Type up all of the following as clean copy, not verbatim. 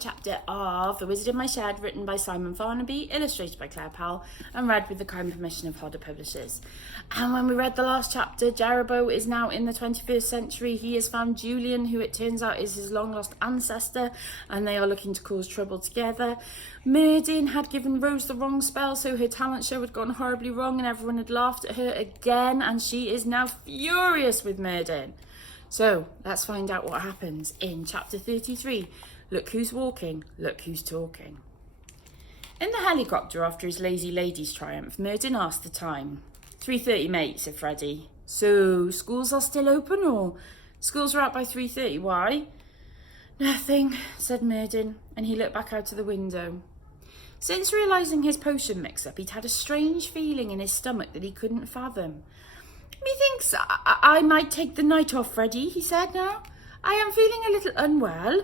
chapter of The Wizard in My Shed, written by Simon Farnaby, illustrated by Claire Powell, and read with the kind permission of Hodder Publishers. And when we read the last chapter, Jerobo is now in the 21st century. He has found Julian, who it turns out is his long-lost ancestor, and they are looking to cause trouble together. Merdyn had given Rose the wrong spell, so her talent show had gone horribly wrong, and everyone had laughed at her again, and she is now furious with Merdyn. So, let's find out what happens in chapter 33. Look who's walking, look who's talking. In the helicopter after his lazy lady's triumph, Merdyn asked the time. 3:30, mate, said Freddie. So, schools are still open, or? Schools are out by 3:30, why? Nothing, said Merdyn, and he looked back out of the window. Since realising his potion mix-up, he'd had a strange feeling in his stomach that he couldn't fathom. Methinks I might take the night off, Freddie, he said now. I am feeling a little unwell.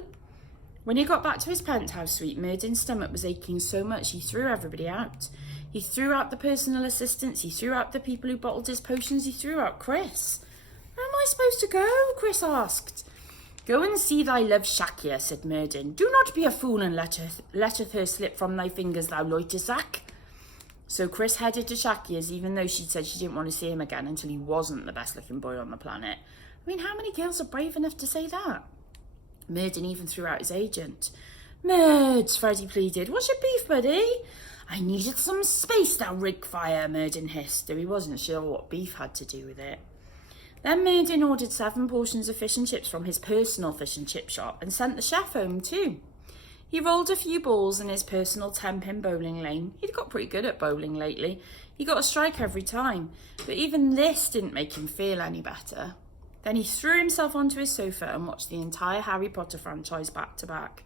When he got back to his penthouse suite, Merdyn's stomach was aching so much he threw everybody out. He threw out the personal assistants, he threw out the people who bottled his potions, he threw out Chris. Where am I supposed to go? Chris asked. Go and see thy love Shakya, said Merdyn. Do not be a fool and letteth her slip from thy fingers, thou loitersack. So Chris headed to Shakya's, even though she'd said she didn't want to see him again until he wasn't the best-looking boy on the planet. I mean, how many girls are brave enough to say that? Merdyn even threw out his agent. Merds, Freddie pleaded. What's your beef, buddy? I needed some space, thou rigfire, Merdyn hissed, though he wasn't sure what beef had to do with it. Then Merdyn ordered 7 portions of fish and chips from his personal fish and chip shop and sent the chef home too. He rolled a few balls in his personal 10-pin bowling lane. He'd got pretty good at bowling lately. He got a strike every time, but even this didn't make him feel any better. Then he threw himself onto his sofa and watched the entire Harry Potter franchise back to back.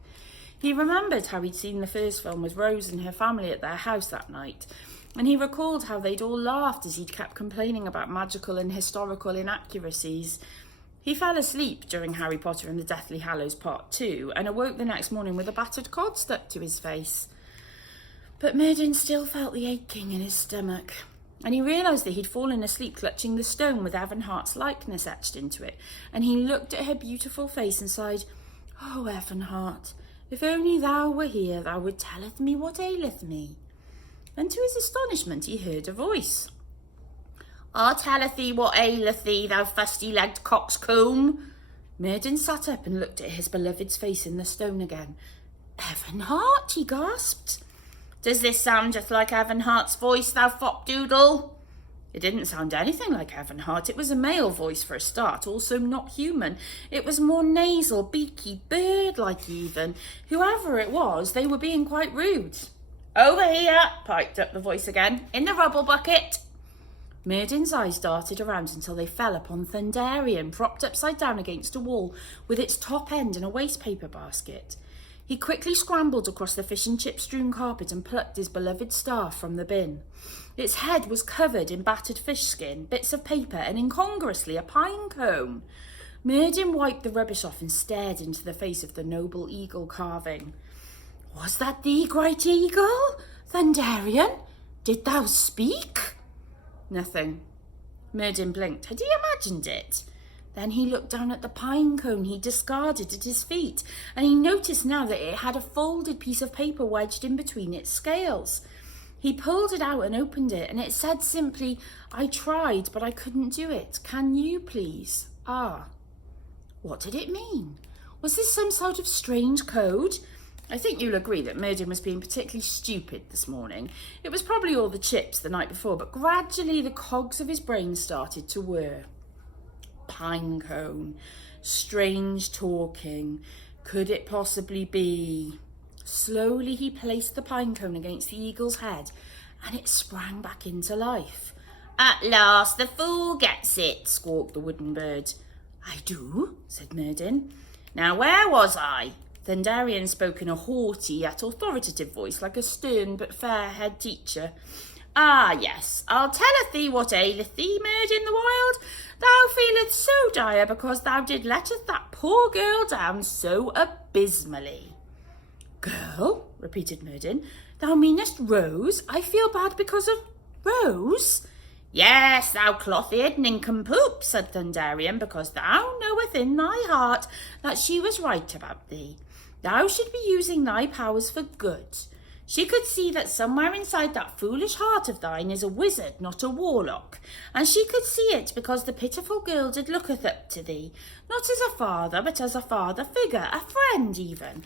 He remembered how he'd seen the first film with Rose and her family at their house that night, and he recalled how they'd all laughed as he'd kept complaining about magical and historical inaccuracies. He fell asleep during Harry Potter and the Deathly Hallows Part 2 and awoke the next morning with a battered cod stuck to his face. But Merdyn still felt the aching in his stomach, and he realised that he'd fallen asleep clutching the stone with Evanhart's likeness etched into it, and he looked at her beautiful face and sighed, Oh, Evanhart, if only thou were here, thou would telleth me what aileth me. And to his astonishment he heard a voice. I telleth thee what aileth thee, thou fusty-legged coxcomb. Merdyn sat up and looked at his beloved's face in the stone again. Evanhart, he gasped. Does this sound just like Evanhart's voice, thou fopdoodle? It didn't sound anything like Evanhart. It was a male voice for a start, also not human. It was more nasal, beaky, bird-like even. Whoever it was, they were being quite rude. Over here, piped up the voice again, in the rubble bucket. Merdyn's eyes darted around until they fell upon Thundarian, propped upside down against a wall, with its top end in a wastepaper basket. He quickly scrambled across the fish and chip-strewn carpet and plucked his beloved staff from the bin. Its head was covered in battered fish skin, bits of paper, and incongruously a pine cone. Merdyn wiped the rubbish off and stared into the face of the noble eagle carving. Was that thee, great eagle? Thundarian? Did thou speak? Nothing. Merdyn blinked. Had he imagined it? Then he looked down at the pine cone he discarded at his feet, and he noticed now that it had a folded piece of paper wedged in between its scales. He pulled it out and opened it, and it said simply, I tried, but I couldn't do it. Can you, please? Ah. What did it mean? Was this some sort of strange code? I think you'll agree that Merdyn was being particularly stupid this morning. It was probably all the chips the night before, but gradually the cogs of his brain started to whir. Pine cone. Strange talking. Could it possibly be? Slowly he placed the pine cone against the eagle's head, and it sprang back into life. At last the fool gets it, squawked the wooden bird. I do, said Merdyn. Now where was I? Thundarian spoke in a haughty yet authoritative voice, like a stern but fair head teacher. Ah, yes, I'll telleth thee what aileth thee, Merdyn the Wild. Thou feeleth so dire because thou did letteth that poor girl down so abysmally. Girl? Repeated Merdyn. Thou meanest Rose? I feel bad because of Rose? Yes, thou cloth-eared nincompoop, said Thundarian, because thou knoweth in thy heart that she was right about thee. Thou should be using thy powers for good. She could see that somewhere inside that foolish heart of thine is a wizard, not a warlock, and she could see it because the pitiful girl did looketh up to thee, not as a father, but as a father figure, a friend even.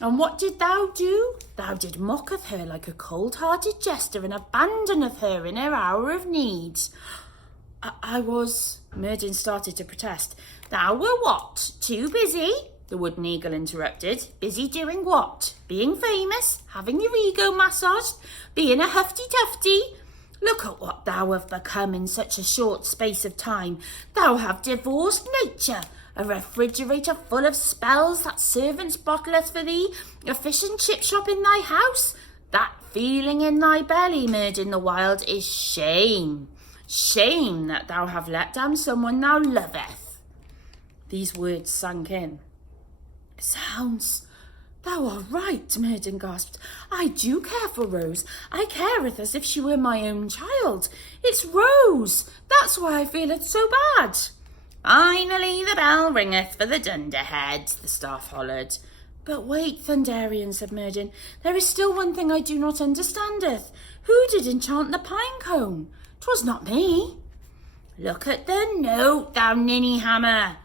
And what did thou do? Thou did mocketh her like a cold-hearted jester, and abandoneth her in her hour of need. I was... Merdyn started to protest. Thou were what? Too busy? The wooden eagle interrupted. Busy doing what? Being famous? Having your ego massaged? Being a hufty-tufty? Look at what thou have become in such a short space of time. Thou have divorced nature. A refrigerator full of spells that servants bottleth for thee. A fish and chip shop in thy house. That feeling in thy belly, Merdyn the Wild, is shame. Shame that thou have let down someone thou loveth. These words sank in. Sounds... Thou art right, Merdyn gasped. I do care for Rose. I careth as if she were my own child. It's Rose. That's why I feel it so bad. Finally the bell ringeth for the dunderhead, the staff hollered. But wait, Thunderian, said Merdyn. There is still one thing I do not understandeth. Who did enchant the pine cone? 'Twas not me. Look at the note, thou ninny hammer.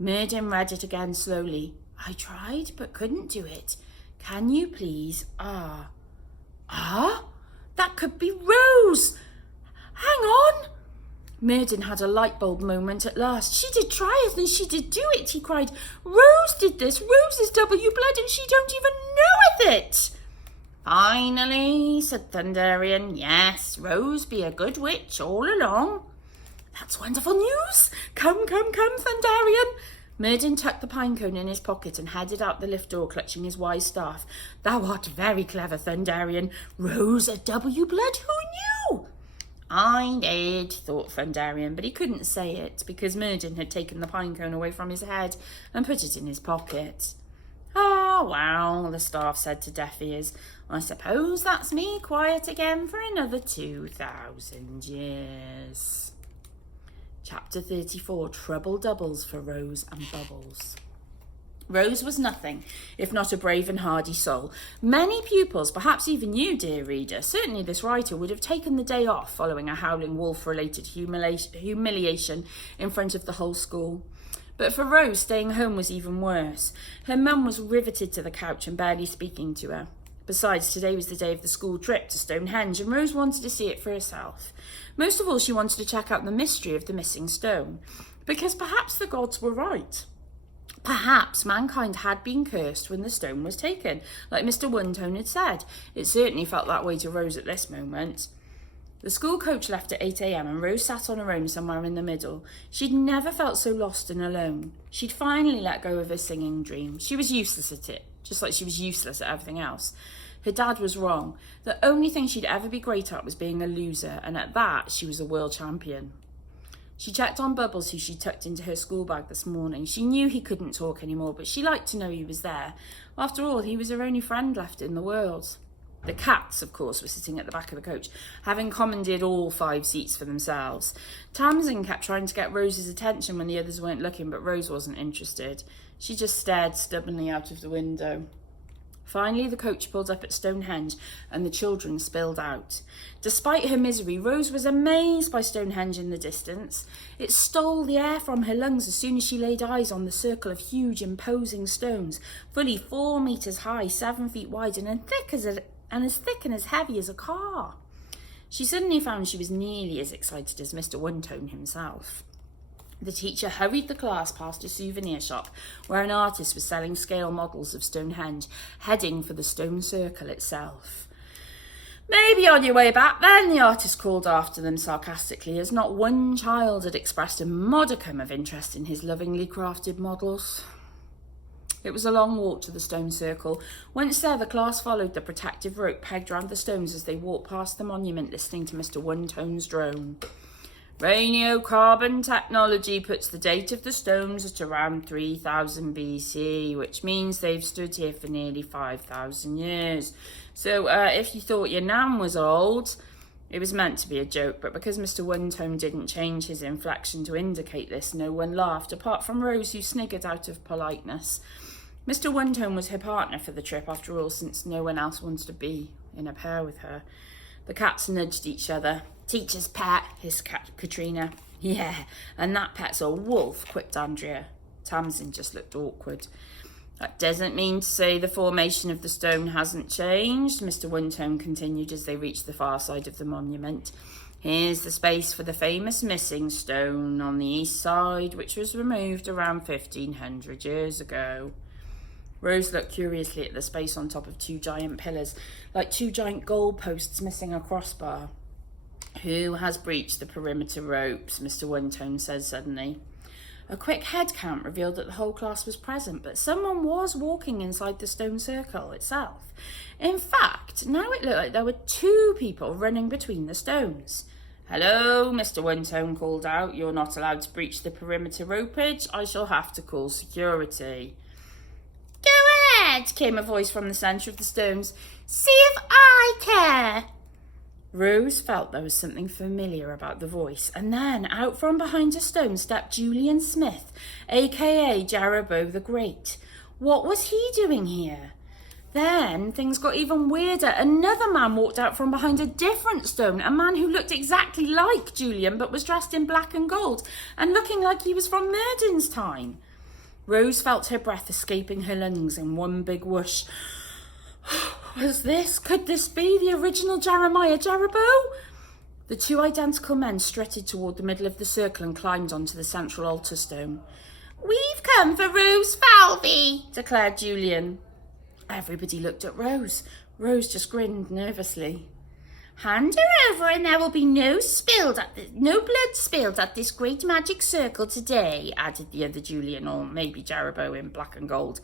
Merdyn read it again slowly. I tried, but couldn't do it. Can you please? Ah? That could be Rose. Hang on. Merdyn had a light bulb moment at last. She did try it, and she did do it, he cried. Rose did this. Rose is W blood, and she don't even knoweth it. Finally, said Thunderian. Yes, Rose be a good witch all along. That's wonderful news. Come, Thunderian. Merdyn tucked the pinecone in his pocket and headed out the lift door, clutching his wise staff. Thou art very clever, Thunderian. Rose a W blood, who knew? I did, thought Thunderian, but he couldn't say it because Merdyn had taken the pinecone away from his head and put it in his pocket. Ah, well, the staff said to deaf ears, I suppose that's me quiet again for another 2,000 years. Chapter 34, Trouble Doubles for Rose and Bubbles. Rose was nothing, if not a brave and hardy soul. Many pupils, perhaps even you, dear reader, certainly this writer, would have taken the day off following a howling wolf-related humiliation in front of the whole school. But for Rose, staying home was even worse. Her mum was riveted to the couch and barely speaking to her. Besides, today was the day of the school trip to Stonehenge, and Rose wanted to see it for herself. Most of all, she wanted to check out the mystery of the missing stone, because perhaps the gods were right. Perhaps mankind had been cursed when the stone was taken, like Mr. Wundtone had said. It certainly felt that way to Rose at this moment. The school coach left at 8 a.m. and Rose sat on her own somewhere in the middle. She'd never felt so lost and alone. She'd finally let go of her singing dream. She was useless at it, just like she was useless at everything else. Her dad was wrong. The only thing she'd ever be great at was being a loser, and at that, she was a world champion. She checked on Bubbles, who she tucked into her school bag this morning. She knew he couldn't talk anymore, but she liked to know he was there. After all, he was her only friend left in the world. The cats, of course, were sitting at the back of the coach, having commandeered all 5 seats for themselves. Tamsin kept trying to get Rose's attention when the others weren't looking, but Rose wasn't interested. She just stared stubbornly out of the window. Finally, the coach pulled up at Stonehenge, and the children spilled out. Despite her misery, Rose was amazed by Stonehenge in the distance. It stole the air from her lungs as soon as she laid eyes on the circle of huge, imposing stones, fully 4 metres high, 7 feet wide, and as thick and as heavy as a car. She suddenly found she was nearly as excited as Mr. Wundtone himself. The teacher hurried the class past a souvenir shop where an artist was selling scale models of Stonehenge, heading for the stone circle itself. Maybe on your way back then, the artist called after them sarcastically, as not one child had expressed a modicum of interest in his lovingly crafted models. It was a long walk to the stone circle. Once there, the class followed the protective rope pegged round the stones as they walked past the monument, listening to Mr. Wundtone's drone. Radiocarbon technology puts the date of the stones at around 3000 BC, which means they've stood here for nearly 5,000 years. So if you thought your nan was old, it was meant to be a joke, but because Mr. Wundtone didn't change his inflection to indicate this, no one laughed, apart from Rose, who sniggered out of politeness. Mr. One-Tone was her partner for the trip after all, since no one else wanted to be in a pair with her. The cats nudged each other. "Teacher's pet," hissed Katrina. "Yeah, and that pet's a wolf," quipped Andrea. Tamsin just looked awkward. "That doesn't mean to say the formation of the stone hasn't changed," Mr. One-Tone continued as they reached the far side of the monument. "Here's the space for the famous missing stone on the east side, which was removed around 1500 years ago." Rose looked curiously at the space on top of two giant pillars, like two giant goalposts missing a crossbar. "Who has breached the perimeter ropes?" Mr. One-Tone said suddenly. A quick head count revealed that the whole class was present, but someone was walking inside the stone circle itself. In fact, now it looked like there were two people running between the stones. "Hello," Mr. One-Tone called out. "You're not allowed to breach the perimeter ropage. I shall have to call security." "Go ahead," came a voice from the centre of the stones. "See if I care." Rose felt there was something familiar about the voice, and then out from behind a stone stepped Julian Smith, aka Jarabo the Great. What was he doing here? Then things got even weirder. Another man walked out from behind a different stone, a man who looked exactly like Julian but was dressed in black and gold and looking like he was from Merdyn's time. Rose felt her breath escaping her lungs in one big whoosh. Could this be the original Jeremiah Jarabo? The two identical men strutted toward the middle of the circle and climbed onto the central altar stone. "We've come for Rose Falvey," declared Julian. Everybody looked at Rose. Rose just grinned nervously. "Hand her over and there will be no blood spilled at this great magic circle today," added the other Julian, or maybe Jarabo in black and gold.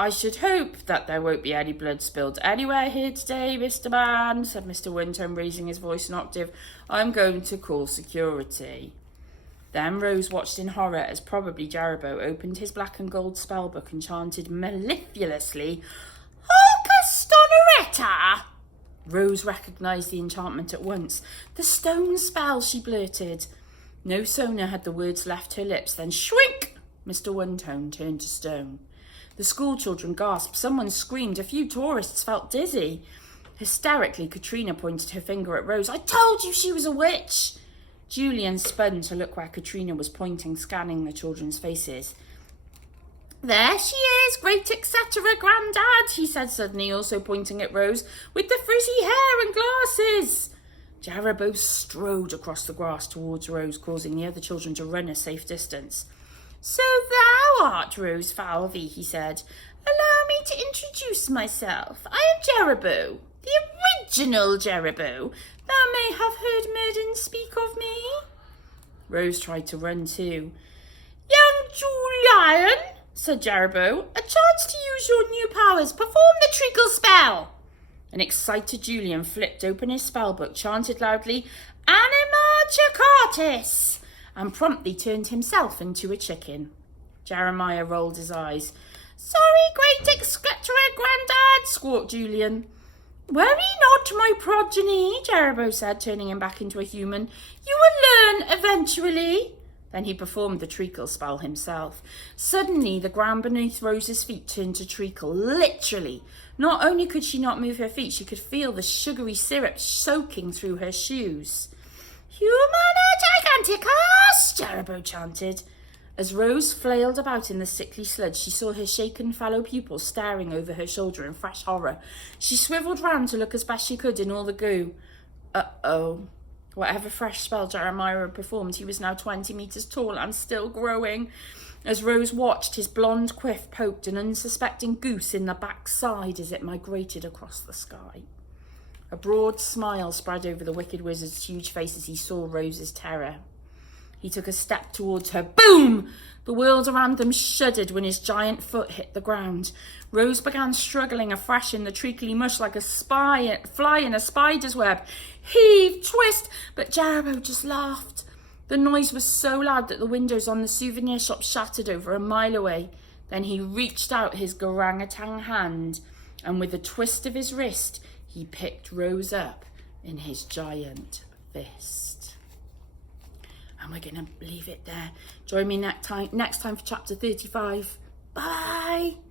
I should hope that there won't be any blood spilled anywhere here today, Mr. Man," said Mr. One-Tone, raising his voice an octave. "I'm going to call security." Then Rose watched in horror as probably Jarabo opened his black and gold spellbook and chanted mellifluously, "Holca Stonoretta!" Rose recognised the enchantment at once. "The stone spell," she blurted. No sooner had the words left her lips than shrink! Mr. One-Tone turned to stone. The school children gasped, someone screamed, a few tourists felt dizzy. Hysterically, Katrina pointed her finger at Rose. "I told you she was a witch!" Julian spun to look where Katrina was pointing, scanning the children's faces. "There she is, great etc. Grandad," he said suddenly, also pointing at Rose, "with the frizzy hair and glasses." Jarabo strode across the grass towards Rose, causing the other children to run a safe distance. "So thou art Rose Falvey," he said. "Allow me to introduce myself. I am Jarabo, the original Jarabo. Thou may have heard Merdyn speak of me." Rose tried to run too. "Young Julian," said Jarabo, "a chance to use your new powers. Perform the treacle spell." An excited Julian flipped open his spellbook, chanted loudly, "Anima Chacatis," and promptly turned himself into a chicken. Jeremiah rolled his eyes. "Sorry, great etc. Grandad," squawked Julian. "Worry not, my progeny," Jarabo said, turning him back into a human. "You will learn eventually." Then he performed the treacle spell himself. Suddenly, the ground beneath Rose's feet turned to treacle, literally. Not only could she not move her feet, she could feel the sugary syrup soaking through her shoes. "Humana giganticus," Jarabo chanted. As Rose flailed about in the sickly sludge, she saw her shaken fallow pupils staring over her shoulder in fresh horror. She swivelled round to look as best she could in all the goo. Uh-oh. Whatever fresh spell Jeremiah had performed, he was now 20 metres tall and still growing. As Rose watched, his blonde quiff poked an unsuspecting goose in the backside as it migrated across the sky. A broad smile spread over the wicked wizard's huge face as he saw Rose's terror. He took a step towards her. Boom! The world around them shuddered when his giant foot hit the ground. Rose began struggling afresh in the treacly mush like a fly in a spider's web. Heave, twist, but Jarabo just laughed. The noise was so loud that the windows on the souvenir shop shattered over a mile away. Then he reached out his orangutan hand, and with a twist of his wrist, he picked Rose up in his giant fist. And we're going to leave it there. Join me next time for chapter 35. Bye! Bye.